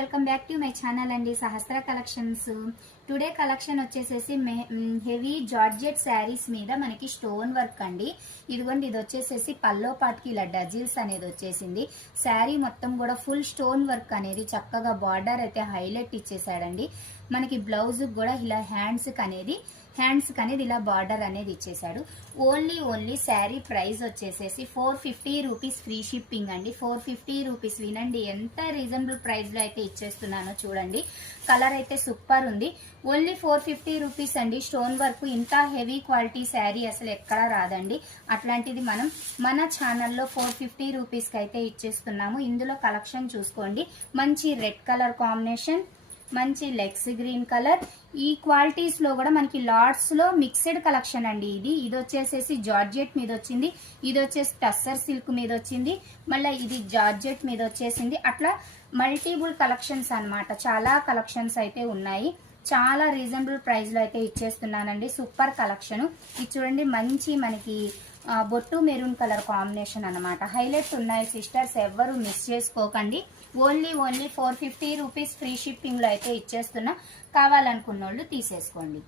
Welcome back to my channel అండి సహస్ర collections. Today collection వచ్చేసేసి heavy georgette saris మీద మనకి స్టోన్ వర్క్ అండి. ఇదిగోండి, ఇది వచ్చేసేసి పల్లో పాటుకి ఇలా డజిల్స్ అనేది వచ్చేసింది. శారీ మొత్తం కూడా ఫుల్ స్టోన్ వర్క్ అనేది చక్కగా బార్డర్ అయితే హైలైట్ ఇచ్చేసాడండి. మనకి బ్లౌజ్ కూడా ఇలా హ్యాండ్స్ అనేది ఇలా బార్డర్ అనేది ఇచ్చేసాడు. ఓన్లీ శారీ ప్రైస్ వచ్చేసేసి 450 రూపీస్ ఫ్రీ షిప్పింగ్ అండి. 450 రూపీస్. వినండి ఎంత రీజనబుల్ ప్రైస్ లో అయితే ఇచ్చేస్తున్నానో చూడండి. కలర్ అయితే సూపర్ ఉంది. ఓన్లీ 450 రూపీస్ అండి. స్టోన్ వర్క్ ఇంత హెవీ క్వాలిటీ శారీ అసలు ఎక్కడా రాదండి. అట్లాంటిది మనం మన ఛానల్లో 450 రూపీస్ కి అయితే ఇచ్చేస్తున్నాము. ఇందులో కలెక్షన్ చూసుకోండి. మంచి రెడ్ కలర్ కాంబినేషన్, మంచి లెగ్స్ గ్రీన్ కలర్. ఈ క్వాలిటీస్ లో కూడా మనకి లాట్స్ లో మిక్స్డ్ కలెక్షన్ అండి. ఇది వచ్చేసేసి జార్జెట్ మీద వచ్చింది, ఇది వచ్చేసి టస్సర్ సిల్క్ మీద వచ్చింది, మళ్ళీ ఇది జార్జెట్ మీద వచ్చేసింది. అట్లా మల్టిపుల్ కలెక్షన్స్ అన్నమాట. చాలా కలెక్షన్స్ అయితే ఉన్నాయి. చాలా రీజనబుల్ ప్రైస్ లో అయితే ఇచ్చేస్తున్నానండి. Super collection. ఇది చూడండి, మంచి మనకి బొట్టు మెరూన్ కలర్ కాంబినేషన్ అన్నమాట. హైలైట్స్ ఉన్నాయి సిస్టర్స్, ఎవ్వరు మిస్ చేసుకోకండి. ఓన్లీ 450 రూపీస్ ఫ్రీ షిప్పింగ్ లో అయితే ఇచ్చేస్తున్నా. కావాలనుకున్న వాళ్ళు తీసేసుకోండి.